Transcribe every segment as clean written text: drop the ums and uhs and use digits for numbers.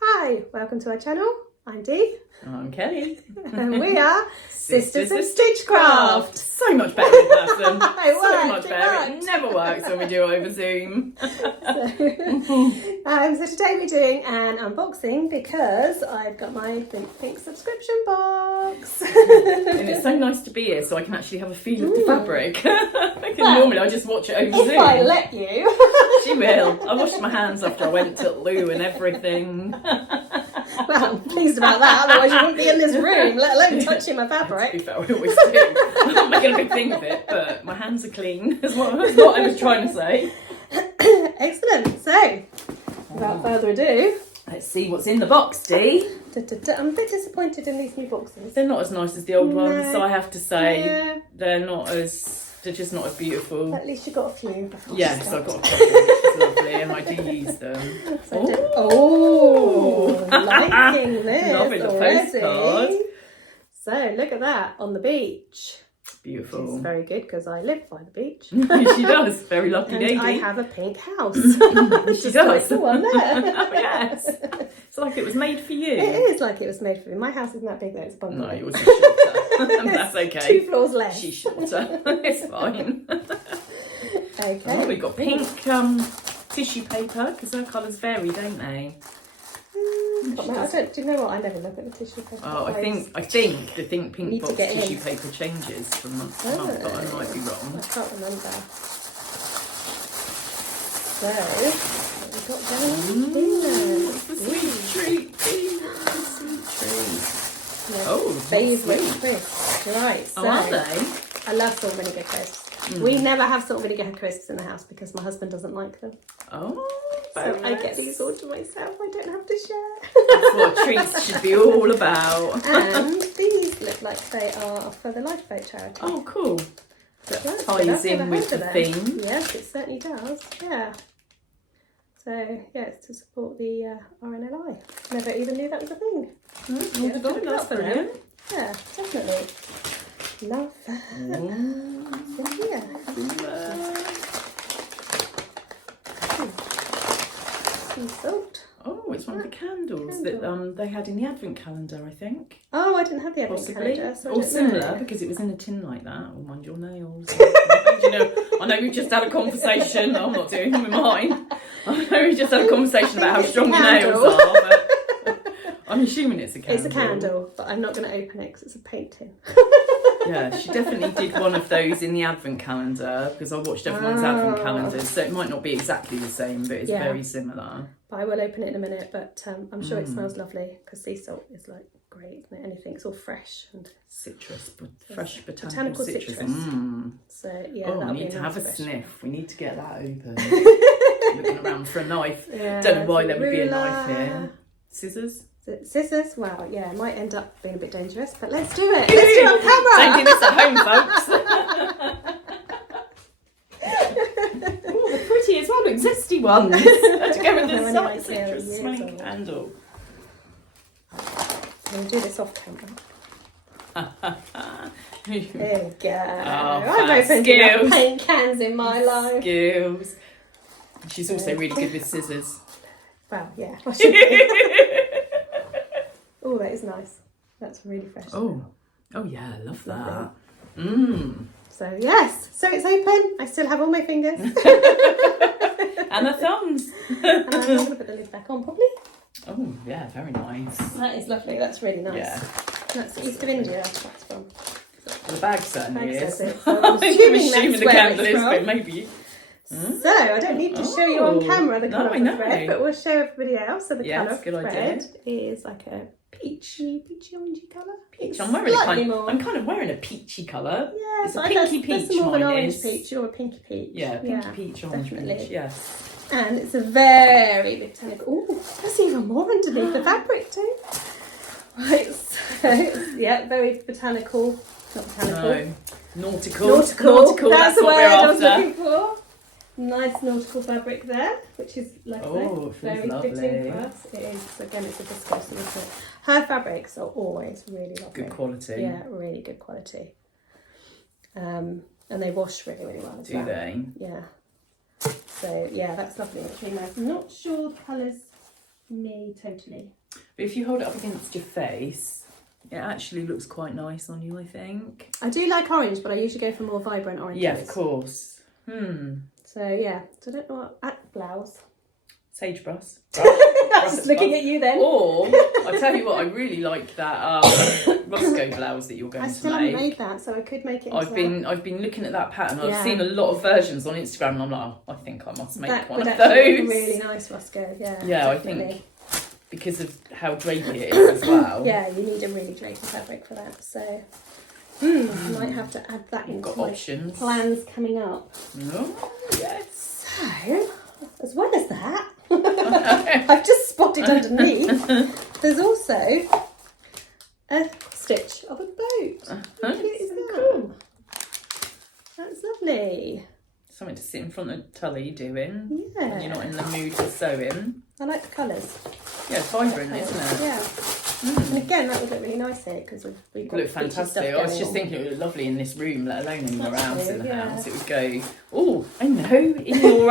Hi, welcome to our channel. I'm Dee. I'm Kelly. And we are Sisters of Stitchcraft. So much better in person. It So worked, much it better. worked. It never works when we do it over Zoom. So today we're doing an unboxing because I've got my Pink subscription box. And it's so nice to be here so I can actually have a feel of the fabric. Because normally I just watch it over Zoom. If I let you. She will. I washed my hands after I went to loo and everything. Well, I'm pleased about that, otherwise you wouldn't be in this room, let alone touching my fabric. To be fair, I always do. I'm not making a big thing of it, but my hands are clean, is what I was trying to say. Excellent. So, without further ado, let's see what's in the box, Dee. I'm a bit disappointed in these new boxes. They're not as nice as the old ones, No. so I have to say Yeah. they're just not as beautiful. At least you got a few. Yes, I've got a couple, which is lovely, and I do use them. Liking this Loving the already. postcard. So look at that on the beach. Beautiful. It's very good because I live by the beach. She does. Very lucky And lady. I have a pink house. She does. Like the one there. Oh, yes. It's like it was made for you. It is like it was made for me. My house isn't that big though, it's a bungalow. No, yours is shorter. That's okay. 2 floors less. She's shorter. It's fine. Okay. Oh, we've got pink tissue paper because their colours vary, don't they? Do you know what? I never look at the tissue paper. Oh, I think the pink Need to box get tissue in. paper changes from month to month, but I might be wrong. I can't remember. So, what have we got down here? It's the sweet treat. The sweet treat. Yeah. Oh, Favourite sweet. crisps. Right, so Oh, are they? I love salt vinegar crisps. We never have salt vinegar crisps in the house because my husband doesn't like them. Oh, So very I nice. get these all to myself. I don't have to share. That's what treats should be all about. And these look like they are for the Lifeboat charity. Oh, cool. That Yes, ties I've in never with heard the of them. theme. Yes, it certainly does. Yeah. So, yeah, it's to support the RNLI. Never even knew that was a thing. Well Yeah, done, look it that's up for them. brilliant. Yeah, definitely. Love that. So, yeah. Sea salt. Oh, it's one of the candles that they had in the advent calendar, I think. Oh, I didn't have the advent Possibly. calendar, so I Or don't similar, know. because it was in a tin like that. Oh, mind your nails. I know we've just had a conversation. I'm not doing them with mine. I know we've just had a conversation about how it's a strong your nails candle. are, but I'm assuming it's a candle. It's a candle, but I'm not going to open it because it's a paint tin. Yeah, she definitely did one of those in the advent calendar because I watched everyone's advent calendars, so it might not be exactly the same, but it's very similar. But I will open it in a minute, but I'm sure it smells lovely because sea salt is like great, isn't it? Anything, it's all fresh and Citrus, fresh botanical citrus. citrus. So yeah, Oh, that'll we need be to nice have a fresh. sniff. We need to get that open. Looking around for a knife. Yeah, Don't know why there would be a ruler. knife here. Scissors? Scissors, well, yeah, it might end up being a bit dangerous, but let's do it. Let's do it on camera. Don't do this at home, folks. Oh, the pretty as well, zesty ones. To go with When the I was citrus years smelling old. candle. I'm going to do this off camera. There we go. Oh, I've opened enough skills. paint cans in my life. Skills. She's also really good with scissors. Well, yeah, I should be. Oh, that is nice. That's really fresh. Oh yeah, I love that. So yes, so it's open. I still have all my fingers. And the thumbs. And I'm going to put the lid back on properly. Oh yeah, very nice. That is lovely. That's really nice. Yeah. That's East of India. That's from. The bag certainly Bag is. says it, so I'm I'm assuming assuming that's the where candle it's is, from. but maybe. So I don't need to show you on camera the No, colour I of the know. thread, but we'll show everybody else. So the Yes, colour of good the thread idea. is like a peachy orangey colour. Peach. I'm wearing more. I'm kind of wearing a peachy colour. Yeah, It's a so pinky that's peach. more of an mine orange is. peach or a pinky peach. Yeah, pinky peach, orange definitely. peach. Yes. And it's a very botanical. Oh, there's even more underneath the fabric too. Right, so yeah, very botanical. Not botanical. No. Nautical. Nautical. That's the what word we're I was after. looking for. Nice nautical fabric there, which is like I say, Oh, it feels very lovely. fitting for us. It is. Again, it's a viscose, isn't it? Her fabrics are always really lovely. Good quality. Yeah, really good quality. and they wash really, really well as well. Do they? Yeah. So yeah, that's lovely. It's really nice. I'm not sure the colours me totally. But if you hold it up against your face, it actually looks quite nice on you, I think. I do like orange, but I usually go for more vibrant oranges. Yeah, of course. So yeah, so I don't know what blouse. Sagebrush. I was looking at you then. Or I tell you what, I really like that Roscoe blouse that you're going to make. I still haven't made that, so I could make it. I've been looking at that pattern. I've seen a lot of versions on Instagram, and I'm like, oh, I think I must make one of those. Really nice Roscoe. Yeah. Yeah, definitely. I think because of how drapey it is as well. Yeah, you need a really drapey fabric for that. So I might have to add that into my options. Plans coming up. Oh, yes. So, as well as that, I've just spotted underneath, there's also a stitch of a boat. How cute is that? Cool. That's lovely. Something to sit in front of Tully doing. Yeah. When you're not in the mood for sewing. I like the colours. Yeah, it's vibrant, isn't it? Yeah. And again, that would look really nice here because we've got look fantastic. I was just thinking it would look lovely in this room, let alone anywhere else in the house. It would go. Oh, I know, in your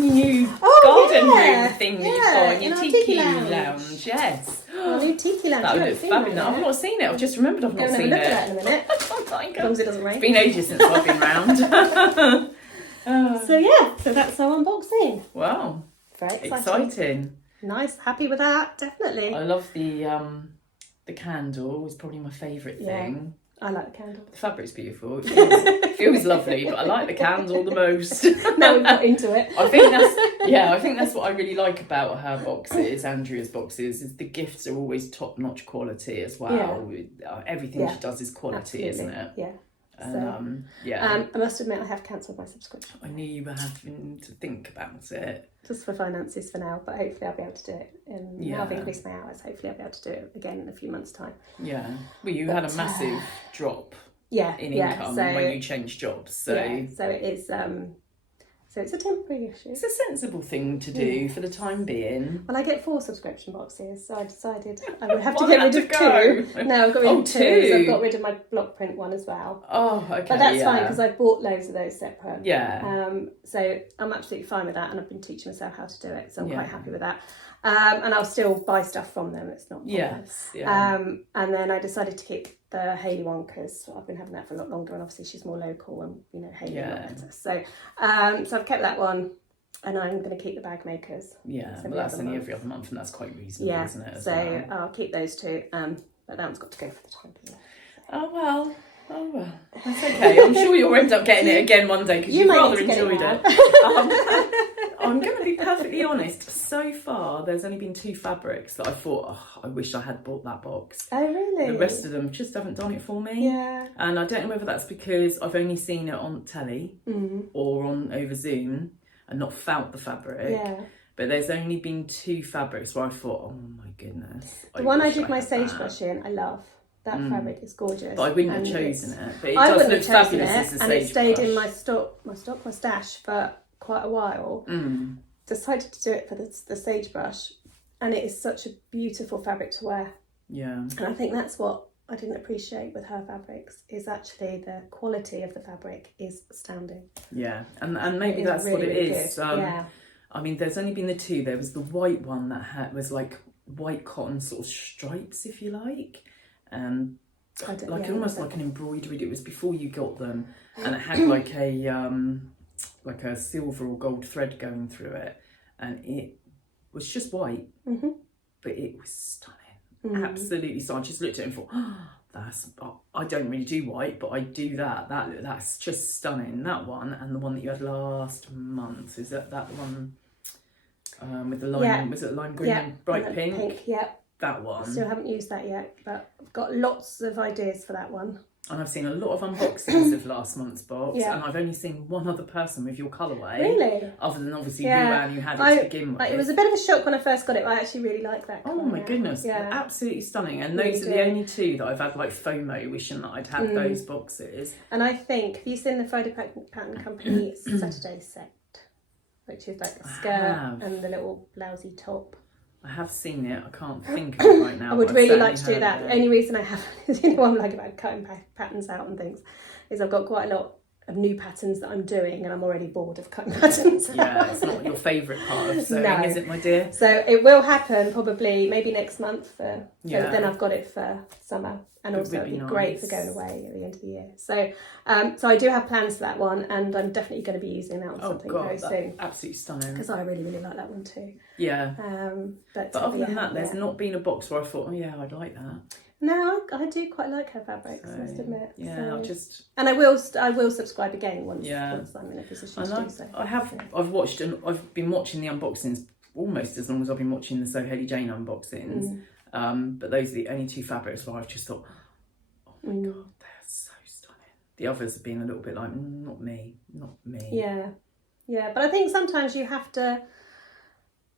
new garden room thing that you've got in your tiki lounge. Yes. Our new tiki lounge. That would look fabulous. I've not seen it. I've just remembered I've not seen it. Look at that in a minute. Oh my God. As long as it doesn't rain. It's been ages since I've been round. So yeah, so that's our unboxing. Wow. Very exciting. Nice, happy with that, definitely. I love the candle. It's probably my favourite thing. I like the candle. The fabric's beautiful. It feels lovely, but I like the candle the most. Now we've got into it. I think that's what I really like about her boxes, Andrea's boxes, is the gifts are always top-notch quality as well. Yeah. Everything she does is quality, isn't it? Yeah. And, I must admit I have cancelled my subscription. I knew you were having to think about it. Just for finances for now, but hopefully I'll be able to do it. Now I've increased my hours, hopefully I'll be able to do it again in a few months' time. Yeah. Well, you had a massive drop in income when you changed jobs. So it is... So it's a temporary issue. It's a sensible thing to do for the time being. Well, I get 4 subscription boxes, so I decided I would have to get rid of 2. No, I've got rid of 2. So I've got rid of my block print one as well. Oh, okay. But that's fine because I've bought loads of those separate. Yeah. So I'm absolutely fine with that, and I've been teaching myself how to do it, so I'm quite happy with that. And I'll still buy stuff from them. It's not a problem. Yes. Yeah. And then I decided to keep the Hayley one because I've been having that for a lot longer, and obviously she's more local, and Hayley a lot better. So I've kept that one, and I'm going to keep the bag makers. Yeah, well, that's only every other month, and that's quite reasonable, isn't it? So I'll keep those 2, but that one's got to go for the time being. Oh well, that's okay. I'm sure you'll end up getting it again one day because you rather enjoyed it. I'm going to be perfectly honest. So far, there's only been 2 fabrics that I thought, I wish I had bought that box. Oh, really? The rest of them just haven't done it for me. Yeah. And I don't know whether that's because I've only seen it on telly or over Zoom and not felt the fabric. Yeah. But there's only been 2 fabrics where I thought, oh my goodness. The one I did my sagebrush in, I love. That fabric is gorgeous. But I wouldn't have chosen it. But it does look fabulous as a sagebrush. And it stayed in my stash for quite a while. Decided to do it for the sagebrush, and it is such a beautiful fabric to wear. Yeah. And I think that's what I didn't appreciate with her fabrics, is actually the quality of the fabric is astounding. Yeah, and maybe that's really, what it really is. I mean, there's only been the 2. There was the white one that was like white cotton sort of stripes, if you like, and almost like an embroidery. It was before you got them, and it had like a silver or gold thread going through it, and it was just white, but it was stunning, absolutely stunning. I just looked at it and thought, I don't really do white, but I do that's just stunning. That one, and the one that you had last month, is that the one with the lime, was it lime green and bright pink? That one. Still haven't used that yet, but I've got lots of ideas for that one. And I've seen a lot of unboxings of last month's box, and I've only seen one other person with your colourway. Really? Other than obviously Ruan, who had it to begin with. It was a bit of a shock when I first got it, but I actually really like that colour. Oh my goodness, absolutely stunning. And those are the only 2 that I've had like FOMO wishing that I'd had those boxes. And I think, have you seen the Friday Pattern Company Saturday set? Which is like a skirt and the little blousey top. I have seen it. I can't think of it right now. I would really like to do that. The only reason I haven't is, you know what I'm like about cutting patterns out and things, is I've got quite a lot of new patterns that I'm doing and I'm already bored of cutting patterns. Yeah, it's not your favourite part of sewing, is it, my dear? So it will happen probably maybe next month. So then I've got it for summer, and also it'd be great for going away at the end of the year. So so I do have plans for that one, and I'm definitely going to be using that on something very soon. Absolutely stunning. Because I really, really like that one too. Yeah. But other than that, there's not been a box where I thought, oh yeah, I'd like that. No, I do quite like her fabrics, I must admit. Yeah, and I will subscribe again once I'm in a position to do so. I've been watching the unboxings almost as long as I've been watching the So Haley Jane unboxings. But those are the only 2 fabrics where I've just thought, oh my god, they're so stunning. The others have been a little bit like, not me. Yeah, but I think sometimes you have to.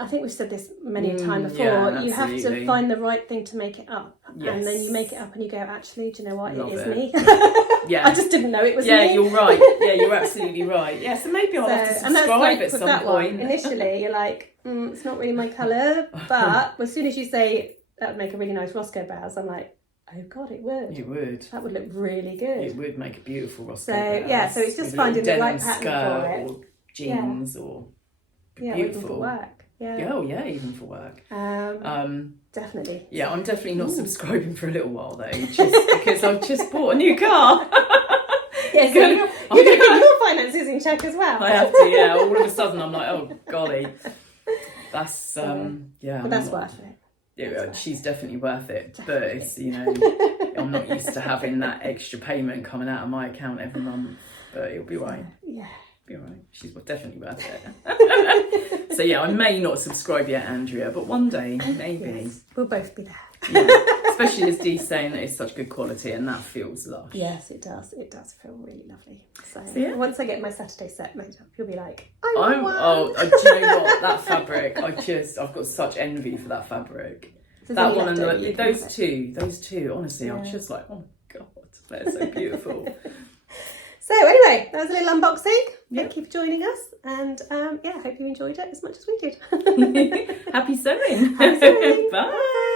I think we've said this many a time before. You have to find the right thing to make it up, and then you make it up and you go, actually, do you know what? It is me. I just didn't know it was me. Yeah, you're right. Yeah, you're absolutely right. Yeah, so maybe I'll have to subscribe at some point. Initially, you're like, it's not really my colour, but as soon as you say that would make a really nice Roscoe blouse, I'm like, oh god, it would. It would. That would look really good. It would make a beautiful Roscoe blouse. So it's just finding the right pattern for it. Or jeans or beautiful. Even for work. Yeah, even for work. Definitely. Yeah, I'm definitely not subscribing for a little while though, just because I've just bought a new car. Yeah, so you're going to get your finances in check as well. I have to, yeah. All of a sudden I'm like, oh golly. That's But that's worth it. Yeah, she's definitely worth it. But it's, I'm not used to having that extra payment coming out of my account every month. But it'll be right. Yeah. Be alright. She's definitely worth it. So yeah, I may not subscribe yet, Andrea, but one day maybe. Yes, we'll both be there. Yeah. Especially as Dee's saying that it's such good quality and that feels lush. Yes, it does. It does feel really lovely. So once I get my Saturday set made up, you'll be like, do you know what? That fabric, I've got such envy for that fabric. That one and those two, honestly, I'm just like, oh god, they're so beautiful. So anyway, that was a little unboxing. Thank you for joining us, and I hope you enjoyed it as much as we did. Happy sewing. Happy sewing. Bye.